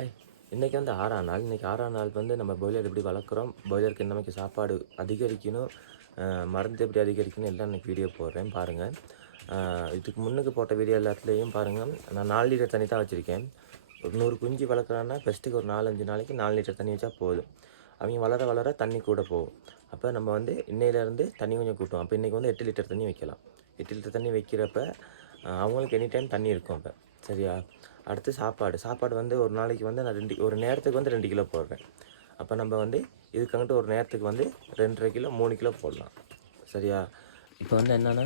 Hi. இன்றைக்கி வந்து 6ஆம் நாள். இன்றைக்கி 6ஆம் நாள் வந்து நம்ம பாய்லர் எப்படி வளர்க்குறோம், பாய்லருக்கு என்னமைக்கு சாப்பாடு அதிகரிக்கணும், மருந்து எப்படி அதிகரிக்கணும் எல்லாம் இன்றைக்கி வீடியோ போடுறேன் பாருங்கள். இதுக்கு முன்னுக்கு போட்ட வீடியோ எல்லாத்துலேயும் பாருங்கள், நான் 4 லிட்டர் தண்ணி தான் வச்சுருக்கேன். ஒரு 100 குஞ்சு வளர்க்குறான்னா ஃபஸ்ட்டுக்கு ஒரு 4-5 நாளைக்கு 4 லிட்டர் தண்ணி வச்சா போதும். அவங்க வளர வளர தண்ணி கூட போகும். அப்போ நம்ம வந்து இன்னையிலேருந்து தண்ணி கொஞ்சம் கூட்டுவோம். அப்போ இன்றைக்கி வந்து 8 லிட்டர் தண்ணி வைக்கலாம். 8 லிட்டர் தண்ணி வைக்கிறப்ப அவங்களுக்கு எனி டைம் தண்ணி இருக்கும். அப்போ சரியா. அடுத்து சாப்பாடு வந்து ஒரு நாளைக்கு வந்து நான் ஒரு நேரத்துக்கு வந்து 2 கிலோ போடுறேன். அப்போ நம்ம வந்து இதுக்காகட்டு ஒரு நேரத்துக்கு வந்து 2.5 கிலோ 3 கிலோ போடலாம். சரியா. இப்போ வந்து என்னென்னா,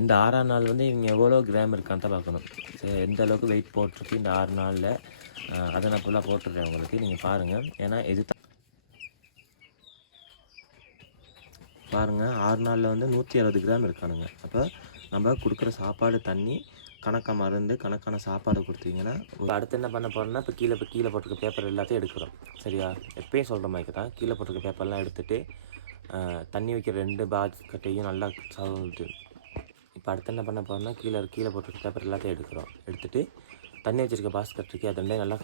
இந்த 6ஆம் நாள் வந்து இவங்க எவ்வளோ கிராம் இருக்கான்னு தான் பார்க்கணும். எந்த அளவுக்கு வெயிட் போட்டிருக்கு இந்த 6 நாளில், அதை நான் ஃபுல்லாக போட்டுடுறேன் உங்களுக்கு. நீங்கள் பாருங்கள். ஏன்னா இது பாருங்கள், 6 நாளில் வந்து 160 கிராம் இருக்கானுங்க. அப்போ நம்ம கொடுக்குற சாப்பாடு, தண்ணி, கணக்காக மருந்து, கணக்கான சாப்பாடு கொடுத்தீங்கன்னா, அடுத்து என்ன பண்ண போகிறோம்னா, இப்போ கீழே போட்டிருக்க பேப்பர் எல்லாத்தையும் எடுக்கிறோம். சரியா. எப்பயும் சொல்கிற மாதிரி தான் கீழே போட்டிருக்க பேப்பர்லாம் எடுத்துகிட்டு தண்ணி வைக்கிற 2 பாஸ்கெட்டையும் நல்லா சவுண்டு. இப்போ அடுத்து என்ன பண்ண போகிறோம்னா, கீழே போட்டிருக்க பேப்பர் எல்லாத்தையும் எடுத்துகிட்டு தண்ணி வச்சுருக்க பாஸ்கெட் இருக்கு, அதை நல்லா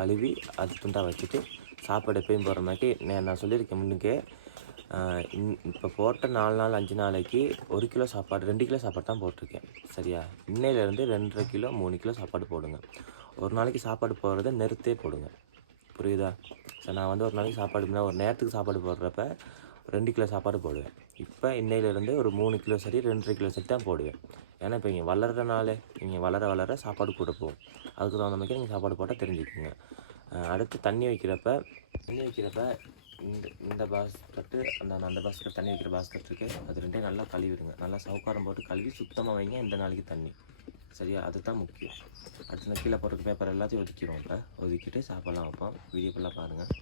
கழுவி அது துண்டாக வச்சுட்டு சாப்பாடு எப்பயும் போகிற மாதிரி நான் சொல்லியிருக்கேன் முன்னுக்கே. இப்போ போட்ட 4 நாள் 5 நாளைக்கு 1 கிலோ சாப்பாடு 2 கிலோ சாப்பாடு தான் போட்டிருக்கேன். சரியா. இன்னையிலேருந்து 2.5 கிலோ 3 கிலோ சாப்பாடு போடுங்க. ஒரு நாளைக்கு சாப்பாடு போடுறத நிறுத்தே போடுங்க. புரியுதா. சரி, நான் வந்து ஒரு நாளைக்கு சாப்பாடு ஒரு நேரத்துக்கு சாப்பாடு போடுறப்ப 2 கிலோ சாப்பாடு போடுவேன். இப்போ இன்னையிலேருந்து ஒரு 3 கிலோ சரி 2.5 கிலோ சரி தான் போடுவேன். ஏன்னா இப்போ இங்கே வளர்கிறனால இங்கே வளர சாப்பாடு கூட போகும். அதுக்கு தகுந்த மாதிரி நீங்கள் சாப்பாடு போட்டால் தெரிஞ்சுக்குங்க. அடுத்து தண்ணி வைக்கிறப்ப இந்த பாஸ்கெட்டு அந்த பாஸ்கெட் தண்ணி வைக்கிற பாஸ்கெட் இருக்குது, அது 2 நல்லா கழுவிடுங்க. நல்லா சவுக்காரம் போட்டு கழுவி சுத்தமாக வைங்க இந்த நாளைக்கு தண்ணி. சரியா. அதுதான் முக்கியம். அடுத்து இந்த கீழே போடுற பேப்பர் எல்லாத்தையும் ஒதுக்கிடுவோம். இப்போ ஒதுக்கிட்டு சாப்பாடெலாம் வைப்போம். வீடியோ ஃபுல்லாக பாருங்கள்.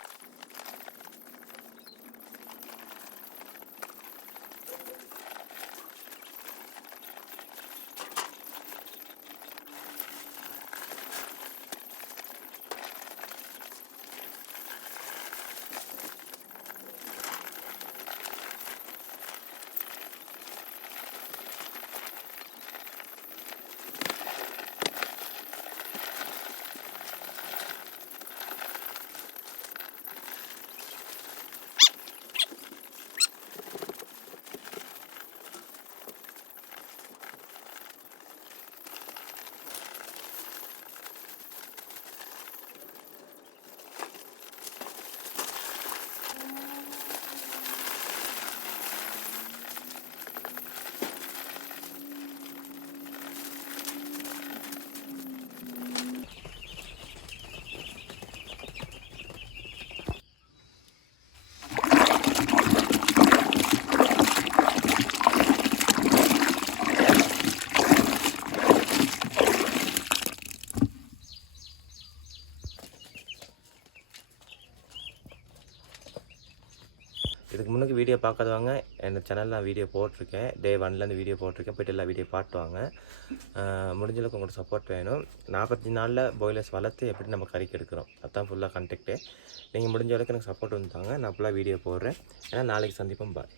இதுக்கு முன்னுக்கு வீடியோ பார்க்காதவங்க என் சேனலில் நான் வீடியோ போட்டிருக்கேன். டே 1லேருந்து வீடியோ போட்டிருக்கேன். போய்ட்டு எல்லா வீடியோ பார்த்துவாங்க. முடிஞ்சளவுக்கு உங்களோட சப்போர்ட் வேணும். 45 நாளில் பாய்லர்ஸ் வளர்த்து எப்படி நம்ம கறிக்கு எடுக்கிறோம், அதுதான் ஃபுல்லாக கண்டெக்ட்டு. நீங்கள் முடிஞ்ச அளவுக்கு எனக்கு சப்போர்ட் வந்துட்டாங்க. நான் ஃபுல்லாக வீடியோ போடுறேன். ஏன்னா நாளைக்கு சந்திப்போம். பாய்.